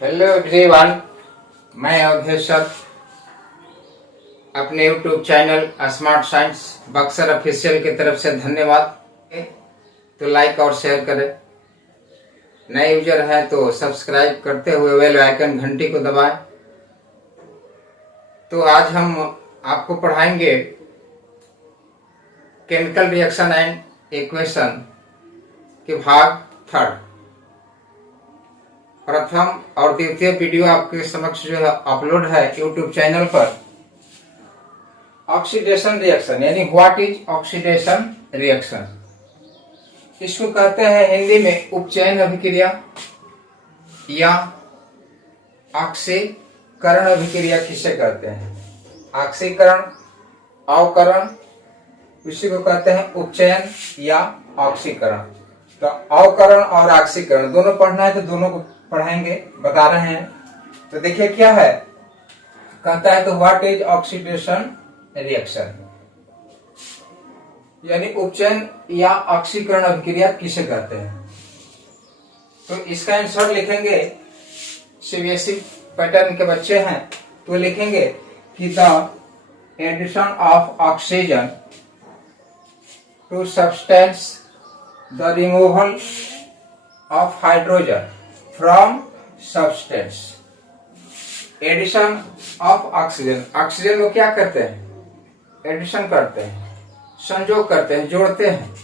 Hello everyone, मैं Awadhesh sir अपने YouTube channel smart science Buxar official की तरफ से धन्यवाद। तो लाइक और शेयर करें, नए यूजर हैं तो सब्सक्राइब करते हुए बेल आइकन घंटी को दबाएं। तो आज हम आपको पढ़ाएंगे केमिकल रिएक्शन एंड इक्वेशन के भाग थर्ड। प्रथम और द्वितीय वीडियो आपके समक्ष जो है अपलोड है यूट्यूब चैनल पर। ऑक्सीडेशन रिएक्शन यानी व्हाट इज ऑक्सीडेशन रिएक्शन, इसको कहते हैं हिंदी में उपचयन अभिक्रिया या ऑक्सीकरण अभिक्रिया किसे कहते हैं। ऑक्सीकरण, अवकरण, इसी को कहते हैं उपचयन या ऑक्सीकरण। तो अवकरण और ऑक्सीकरण दोनों पढ़ना है तो दोनों को पढ़ाएंगे, बता रहे हैं। तो देखिए क्या है, कहता है तो व्हाट इज ऑक्सीडेशन रिएक्शन यानी उपचयन या ऑक्सीकरण अभिक्रिया किसे कहते हैं। तो इसका आंसर लिखेंगे, सीबीएसई पैटर्न के बच्चे हैं तो लिखेंगे कि the addition of oxygen to substance, the removal of hydrogen from substance. Addition of oxygen, oxygen को क्या करते हैं, एडिशन करते हैं, संयोग करते हैं, जोड़ते हैं।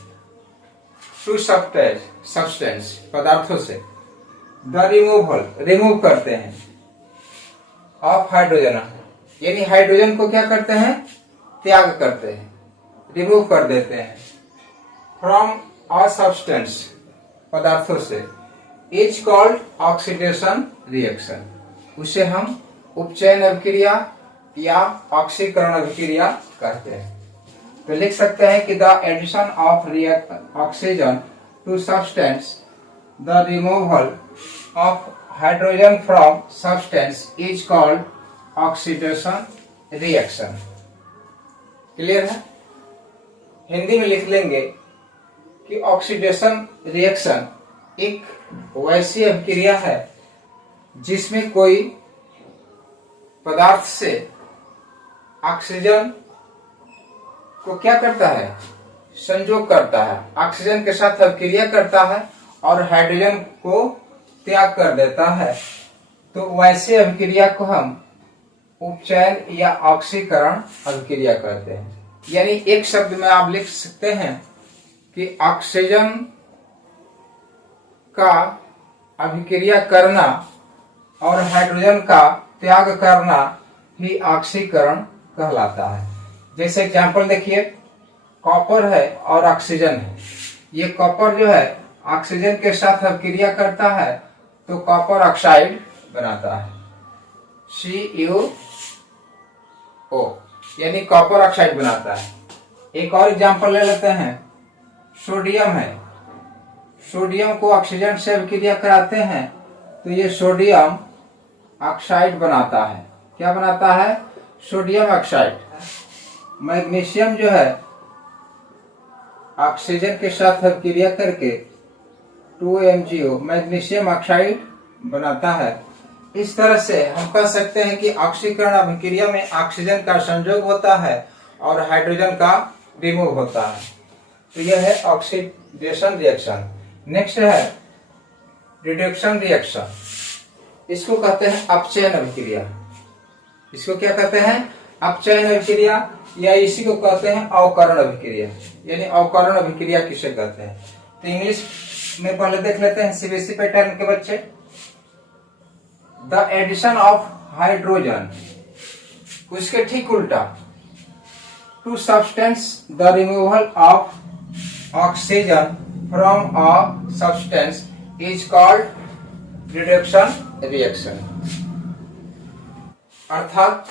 टू सब्सटेंस पदार्थों से, द रिमूवल रिमूव करते हैं, ऑफ हाइड्रोजन यानी हाइड्रोजन को क्या करते हैं, त्याग करते हैं, रिमूव कर देते हैं। फ्रॉम अ सब्सटेंस पदार्थों से, इज कॉल्ड ऑक्सीडेशन रिएक्शन, उसे हम उपचयन अभिक्रिया या ऑक्सीकरण अभिक्रिया कहते हैं। तो लिख सकते हैं कि the addition of oxygen to substance, the removal of hydrogen from substance is called oxidation reaction. Clear है। हिंदी में लिख लेंगे कि ऑक्सीडेशन रिएक्शन एक वैसी अभिक्रिया है जिसमें कोई पदार्थ से ऑक्सीजन को क्या करता है, संयोग करता है, ऑक्सीजन के साथ अभिक्रिया करता है और हाइड्रोजन को त्याग कर देता है। तो वैसे अभिक्रिया को हम उपचयन या ऑक्सीकरण अभिक्रिया कहते हैं। यानी एक शब्द में आप लिख सकते हैं कि ऑक्सीजन का अभिक्रिया करना और हाइड्रोजन का त्याग करना ही ऑक्सीकरण कहलाता है। जैसे एग्जांपल देखिए, कॉपर है और ऑक्सीजन है। ये कॉपर जो है ऑक्सीजन के साथ अभिक्रिया करता है तो कॉपर ऑक्साइड बनाता है, CuO यानी कॉपर ऑक्साइड बनाता है। एक और एग्जांपल ले लेते हैं, सोडियम है, सोडियम को ऑक्सीजन से अभिक्रिया कराते हैं तो ये सोडियम ऑक्साइड बनाता है। क्या बनाता है, सोडियम ऑक्साइड। मैग्नीशियम जो है ऑक्सीजन के साथ अभिक्रिया करके 2MgO मैग्नीशियम ऑक्साइड बनाता है। इस तरह से हम कह सकते हैं कि ऑक्सीकरण अभिक्रिया में ऑक्सीजन का संयोग होता है और हाइड्रोजन का रिमूव होता है। तो यह है ऑक्सीडेशन रिएक्शन। नेक्स्ट है रिडक्शन रिएक्शन, इसको कहते हैं अपचयन अभिक्रिया। इसको क्या कहते हैं, अपचयन अभिक्रिया, या इसी को कहते हैं अवकरण अभिक्रिया। यानी अवकरण अभिक्रिया किसे कहते हैं। तो इंग्लिश में पहले देख लेते हैं सीबीएसई पैटर्न के बच्चे। द एडिशन ऑफ हाइड्रोजन, उसके ठीक उल्टा, to substance, the removal of oxygen from a substance is called reduction reaction. अर्थात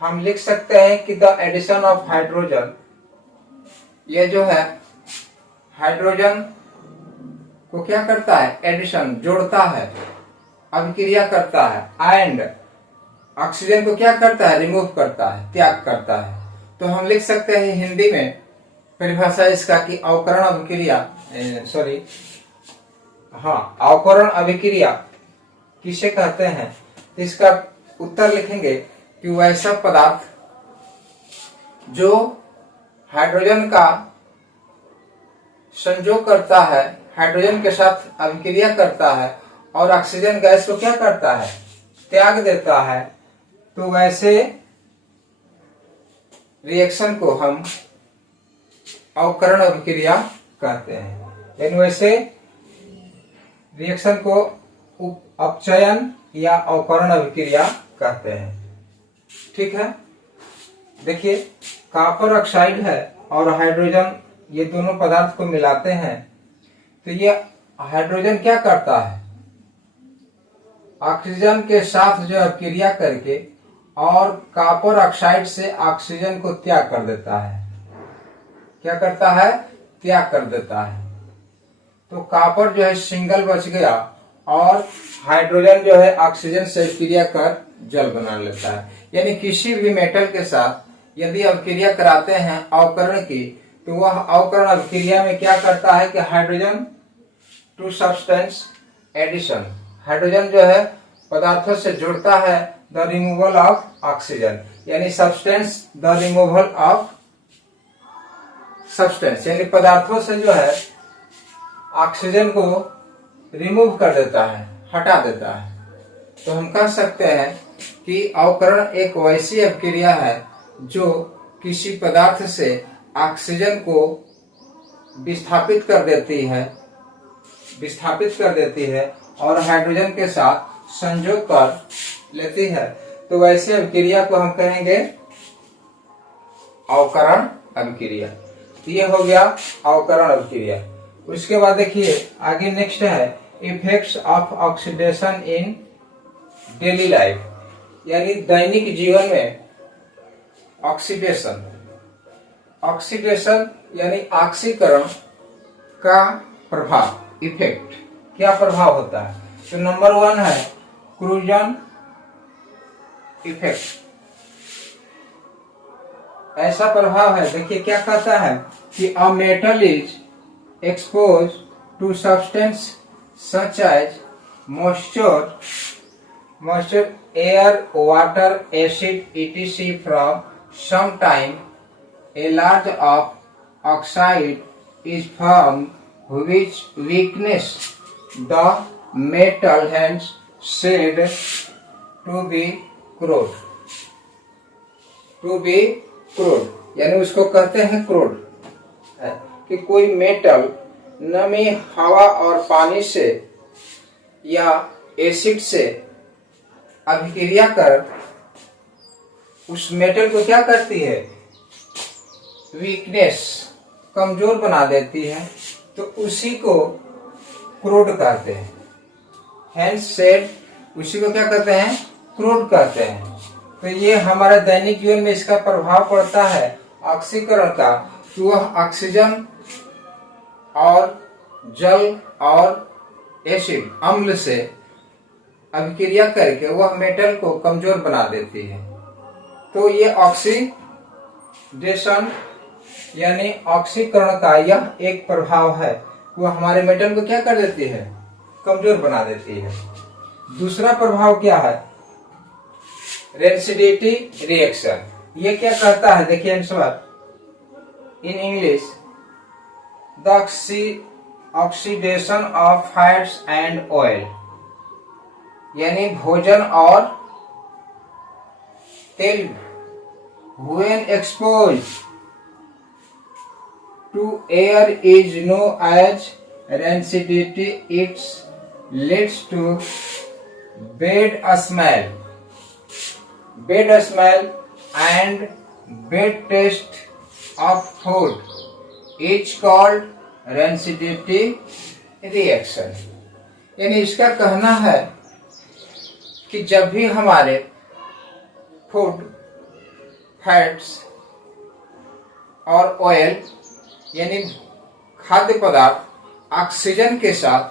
हम लिख सकते हैं कि द एडिशन ऑफ हाइड्रोजन, ये जो है हाइड्रोजन को क्या करता है, एडिशन जोड़ता है, अभिक्रिया करता है, एंड ऑक्सीजन को क्या करता है, रिमूव करता है, त्याग करता है। तो हम लिख सकते हैं हिंदी में परिभाषा इसका कि अवकरण अभिक्रिया, अवकरण अभिक्रिया किसे कहते हैं? इसका उत्तर लिखेंगे कि वैसा पदार्थ जो हाइड्रोजन का संयोग करता है, हाइड्रोजन के साथ अभिक्रिया करता है और ऑक्सीजन गैस को क्या करता है? त्याग देता है। तो वैसे रिएक्शन को हम अवकरण अभिक्रिया कहते हैं। यानी वैसे रिएक्शन को अपचयन या अवकरण अभिक्रिया कहते हैं। ठीक है, देखिए कॉपर ऑक्साइड है और हाइड्रोजन, ये दोनों पदार्थ को मिलाते हैं तो ये हाइड्रोजन क्या करता है? ऑक्सीजन के साथ जो अभिक्रिया करके और कॉपर ऑक्साइड से ऑक्सीजन को त्याग कर देता है। क्या करता है? त्याग कर देता है। तो कॉपर जो है सिंगल बच गया और हाइड्रोजन जो है ऑक्सीजन से अभिक्रिया कर जल बना लेता है। यानी किसी भी मेटल के साथ यदि अभिक्रिया कराते हैं अवकरण की, तो वह अवकरण अभिक्रिया में क्या करता है कि hydrogen to substance addition, hydrogen जो है पदार्थों से जुड़ता है द रिमूवल ऑफ ऑक्सीजन, यानी substance the removal of substance, यानी पदार्थों से जो है ऑक्सीजन को रिमूव कर देता है, हटा देता है। तो हम कह सकते हैं कि अवकरण एक वैसी अभिक्रिया है जो किसी पदार्थ से ऑक्सीजन को विस्थापित कर देती है और हाइड्रोजन के साथ संयोग कर लेती है। तो वैसे अभिक्रिया को हम कहेंगे अवकरण अभिक्रिया। ये हो गया अवकरण अभिक्रिया। उसके बाद देखिए आगे नेक्स्ट है effects of oxidation in daily life, यानी दैनिक जीवन में ऑक्सीडेशन यानी ऑक्सीकरण का प्रभाव, इफेक्ट, क्या प्रभाव होता है? तो नंबर 1 है क्रूजन इफेक्ट। ऐसा प्रभाव है, देखिए क्या कहता है कि a metal is expose to substance such as moisture, air, water, acid, etc. from some time, a large of oxide is formed which weakness the metal hence said to be crude. यानी उसको कहते हैं crude, कि कोई metal नमी, हवा और पानी से या एसिड से अभिक्रिया कर उस मेटल को क्या करती है? वीकनेस, कमजोर बना देती है। तो उसी को क्रूड कहते हैं। हेंस सेड, उसी को क्या कहते हैं? क्रूड कहते हैं। तो ये हमारे दैनिक जीवन में इसका प्रभाव पड़ता है ऑक्सीकरण का, कि वह ऑक्सीजन और जल और एसिड, अम्ल से अभिक्रिया करके वह मेटल को कमजोर बना देती है। तो ये ऑक्सीडेशन यानी ऑक्सीकरण का यह एक प्रभाव है, वह हमारे मेटल को क्या कर देती है? कमजोर बना देती है। दूसरा प्रभाव क्या है? Rancidity reaction. ये क्या कहता है? देखिए answer in English, the oxidation of fats and oil, यानी भोजन और तेल when exposed to air is known as rancidity. It leads to bad smell and bad taste of food is called rancidity reaction. यानी इसका कहना है कि जब भी हमारे फूड, फैट्स और ऑयल यानी खाद्य पदार्थ ऑक्सीजन के साथ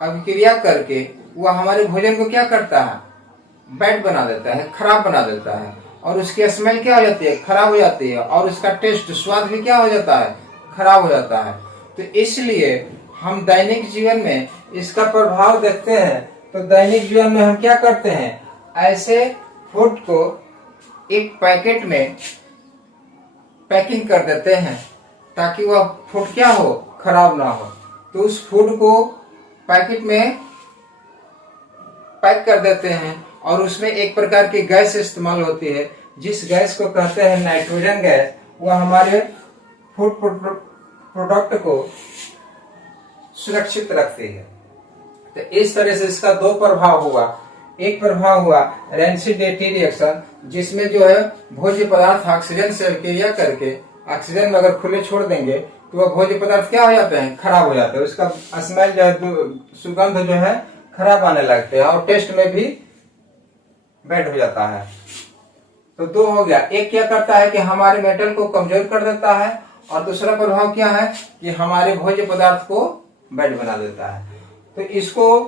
अभिक्रिया करके वह हमारे भोजन को क्या करता है? बैड बना देता है, खराब बना देता है, और उसकी स्मेल क्या हो जाती है? खराब हो जाती है, और उसका टेस्ट, स्वाद भी क्या हो जाता है? खराब हो जाता है। तो इसलिए हम दैनिक जीवन में इसका प्रभाव देखते हैं तो दैनिक जीवन में हम क्या करते हैं, ऐसे फूड को एक पैकेट में पैकिंग कर देते हैं ताकि वह फूड क्या हो, खराब ना हो। तो उस फूड को पैकेट में पैक कर देते हैं और उसमें एक प्रकार की गैस इस्तेमाल होती है जिस गैस को कहते हैं नाइट्रोजन गैस। वह हमारे फूड प्रोडक्ट को सुरक्षित रखती है। तो इस तरह से इसका दो प्रभाव हुआ। एक प्रभाव हुआ रेंसिडेटी रिएक्शन, जिसमें जो है भोज्य पदार्थ ऑक्सीजन से अभिक्रिया करके ऑक्सीजन में अगर खुले छोड़ देंगे तो वह भोज्य पदार्थ क्या हो जाते हैं, खराब हो जाते हैं। उसका स्मेल जो है, सुगंध जो है खराब आने लगते हैं और टेस्ट में भी बैड हो जाता है। तो दो हो गया। एक क्या करता है कि हमारे मेटल को कमजोर कर देता है और दूसरा प्रभाव क्या है कि हमारे भोज्य पदार्थ को बैड बना देता है। तो इसको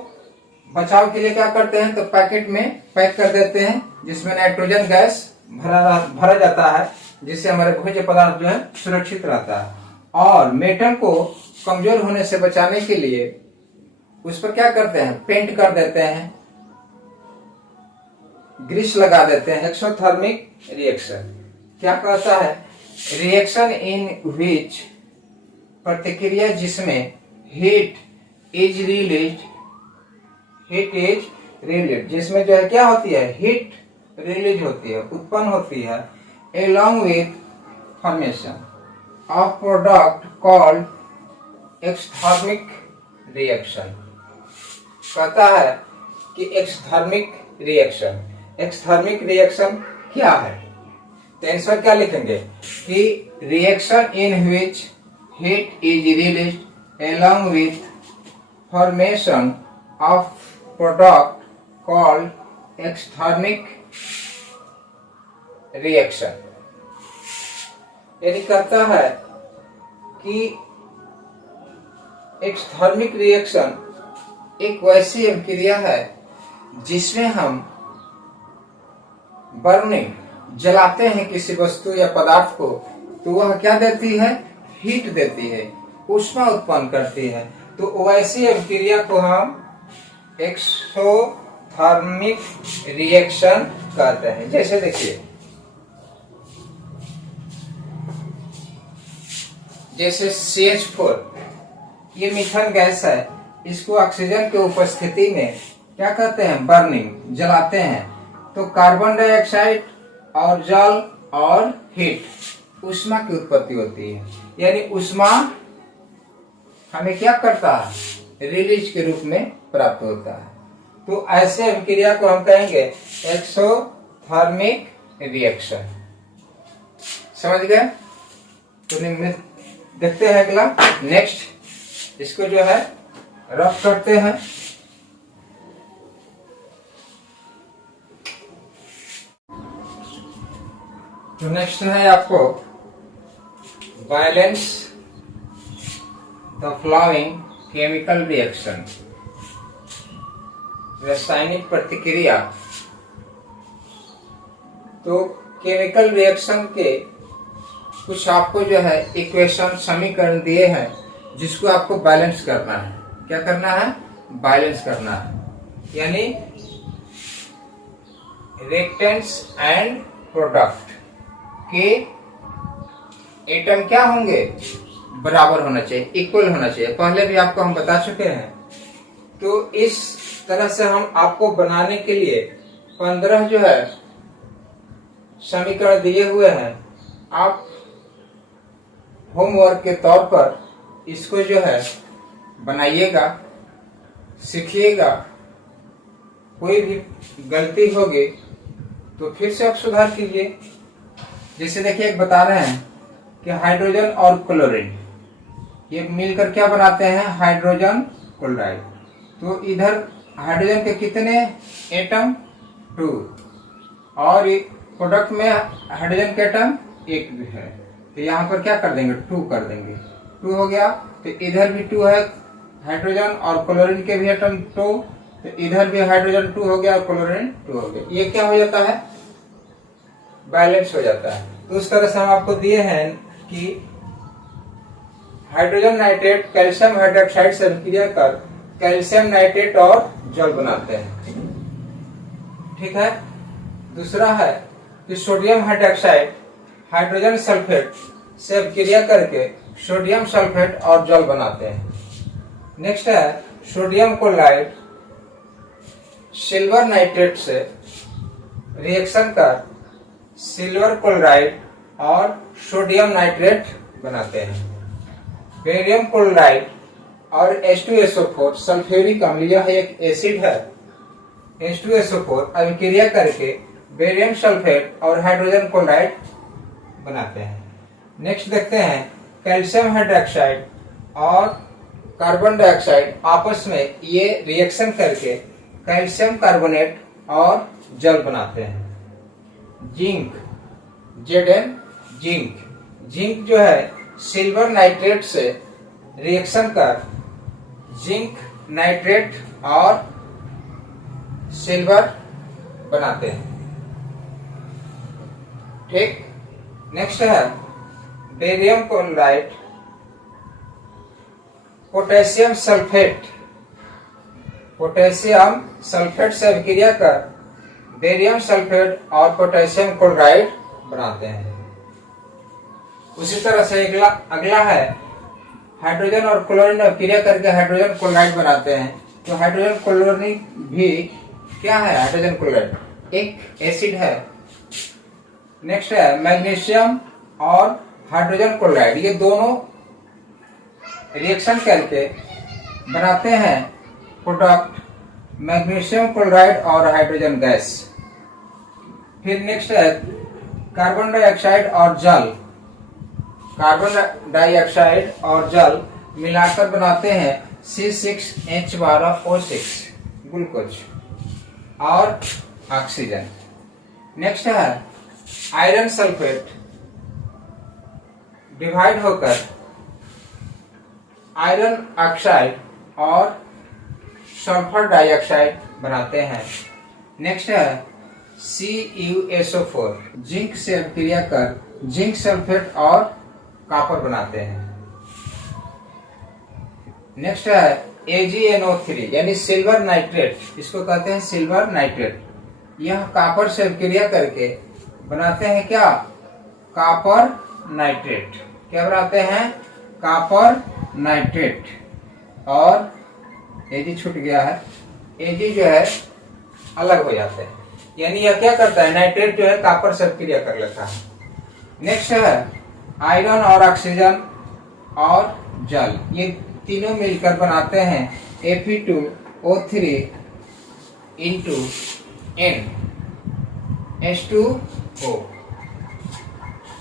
बचाव के लिए क्या करते हैं, तो पैकेट में पैक कर देते हैं जिसमें नाइट्रोजन गैस भरा जाता है, जिससे हमारे भोज्य पदार्थ जो है सुरक्षित रहता है। और मेटल को कमजोर होने से बचाने के लिए उस पर क्या करते हैं, पेंट कर देते हैं, ग्रीस लगा देते हैं। एक्सोथर्मिक रिएक्शन क्या कहता है, रिएक्शन इन विच प्रतिक्रिया जिसमें हीट इज रिलीज जिसमें जो है क्या होती है, हीट रिलीज होती है, उत्पन्न होती है, along with formation of product called exothermic reaction. कहता है कि एक्सथर्मिक रिएक्शन क्या है, तो आंसर क्या लिखेंगे कि reaction in which heat is released along with formation of product called exothermic reaction. यदि कहता है कि एक्सथर्मिक रिएक्शन एक वैसी अभिक्रिया है जिसमें हम बर्निंग जलाते हैं किसी वस्तु या पदार्थ को, तो वह क्या देती है, हीट देती है, ऊष्मा उत्पन्न करती है। तो वैसी अभिक्रिया को हम एक्सोथर्मिक रिएक्शन कहते हैं। जैसे देखिए, जैसे CH4 ये मीथेन गैस है, इसको ऑक्सीजन की उपस्थिति में क्या कहते हैं, बर्निंग जलाते हैं। तो कार्बन डाइऑक्साइड और जल और हीट ऊष्मा की उत्पत्ति होती है, यानी ऊष्मा हमें क्या करता है, रिलीज के रूप में प्राप्त होता है। तो ऐसे अभिक्रिया को हम कहेंगे एक्सोथर्मिक रिएक्शन। समझ गए? तो देखते हैं अगला, नेक्स्ट इसको जो है रफ करते हैं। तो नेक्स्ट है आपको balance the following chemical reaction, रासायनिक प्रतिक्रिया। तो केमिकल रिएक्शन के कुछ आपको जो है इक्वेशन, समीकरण दिए हैं जिसको आपको बैलेंस करना है। क्या करना है, बैलेंस करना है, यानी रिएक्टेंट्स एंड प्रोडक्ट के एटम क्या होंगे, बराबर होना चाहिए, इक्वल होना चाहिए। पहले भी आपको हम बता चुके हैं। तो इस तरह से हम आपको बनाने के लिए 15 जो है समीकरण दिए हुए हैं। आप होमवर्क के तौर पर इसको जो है बनाइएगा, सीखिएगा। कोई भी गलती होगी तो फिर से आप सुधार कीजिए। जैसे देखिए, एक बता रहे हैं कि हाइड्रोजन और क्लोरीन ये मिलकर क्या बनाते हैं, हाइड्रोजन क्लोराइड। तो इधर हाइड्रोजन के कितने एटम, 2, और प्रोडक्ट में हाइड्रोजन के एटम 1 भी है। तो यहाँ पर क्या कर देंगे, 2 कर देंगे, 2 हो गया। तो इधर भी 2 है, हाइड्रोजन और क्लोरीन के भी एटम 2, तो इधर भी हाइड्रोजन 2 हो गया और क्लोरीन 2 हो गया। ये क्या हो जाता है, बैलेंस हो जाता है। तो उस तरह से हम आपको दिए हैं कि हाइड्रोजन नाइट्रेट कैल्शियम हाइड्रोक्साइड से अभिक्रिया कर कैल्शियम नाइट्रेट और जल बनाते हैं। ठीक है। दूसरा है कि सोडियम हाइड्रोक्साइड हाइड्रोजन सल्फेट से अभिक्रिया करके सोडियम सल्फेट और जल बनाते हैं। नेक्स्ट है सोडियम क्लोराइड सिल्वर नाइट्रेट से रिएक्शन कर सिल्वर क्लोराइड और सोडियम नाइट्रेट बनाते हैं। बेरियम क्लोराइड और H2SO4 सल्फ्यूरिक अम्ल, यह एक एसिड है। H2SO4 अभिक्रिया करके बेरियम सल्फेट और हाइड्रोजन क्लोराइड बनाते हैं। नेक्स्ट देखते हैं कैल्शियम हाइड्रोक्साइड और कार्बन डाइऑक्साइड आपस में ये रिएक्शन करके कैल्शियम कार्बोनेट और जल बनाते हैं। जिंक Zn जिंक जो है सिल्वर नाइट्रेट से रिएक्शन कर जिंक नाइट्रेट और सिल्वर बनाते हैं। ठीक। नेक्स्ट है बेरियम क्लोराइड पोटेशियम सल्फेट से अभिक्रिया कर बेरियम सल्फेट और पोटेशियम क्लोराइड बनाते हैं। उसी तरह से अगला है हाइड्रोजन और क्लोरीन अभिक्रिया करके हाइड्रोजन क्लोराइड बनाते हैं। तो हाइड्रोजन क्लोरीन भी क्या है? हाइड्रोजन क्लोराइड एक एसिड है। नेक्स्ट है मैग्नीशियम और हाइड्रोजन क्लोराइड, ये दोनों रिएक्शन करके बनाते हैं प्रोडक्ट मैग्नीशियम क्लोराइड और हाइड्रोजन गैस। फिर नेक्स्ट है कार्बन डाइऑक्साइड और जल मिलाकर बनाते हैं C6H12O6 ग्लूकोज और ऑक्सीजन। नेक्स्ट है आयरन सल्फेट डिवाइड होकर आयरन ऑक्साइड और सल्फर डाइऑक्साइड बनाते हैं। नेक्स्ट है CuSO4 जिंक से अभिक्रिया कर जिंक सल्फेट और कॉपर बनाते हैं। नेक्स्ट है AgNO3 यानी सिल्वर नाइट्रेट, इसको कहते हैं सिल्वर नाइट्रेट। यह कॉपर से अभिक्रिया करके बनाते हैं क्या? Copper nitrate. क्या बनाते हैं? Copper nitrate. और Ag छूट गया है, Ag जो है अलग हो जाते हैं, यानी यह क्या करता है? नाइट्रेट जो है कॉपर से अभिक्रिया कर लेता है। नेक्स्ट है आयरन और ऑक्सीजन और जल, ये तीनों मिलकर बनाते हैं Fe2O3 into NH2O।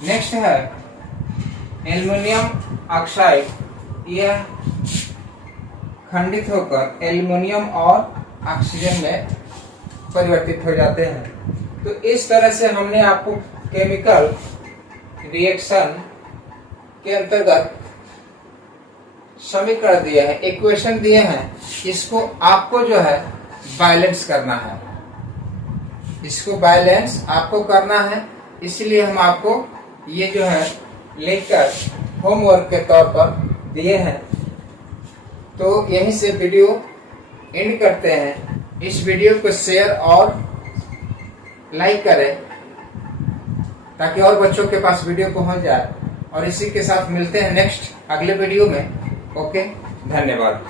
नेक्स्ट है एल्युमिनियम ऑक्साइड, यह खंडित होकर एल्युमिनियम और ऑक्सीजन में परिवर्तित हो जाते हैं। तो इस तरह से हमने आपको केमिकल रिएक्शन के अंतर्गत समीकरण दिए हैं, इक्वेशन दिए हैं। इसको आपको जो है बैलेंस करना है, इसको बैलेंस आपको करना है। इसलिए हम आपको ये जो है लेकर होमवर्क के तौर पर दिए हैं। तो यहीं से वीडियो एंड करते हैं। इस वीडियो को शेयर और लाइक करें ताकि और बच्चों के पास वीडियो पहुंच जाए। और इसी के साथ मिलते हैं नेक्स्ट अगले वीडियो में। ओके, धन्यवाद।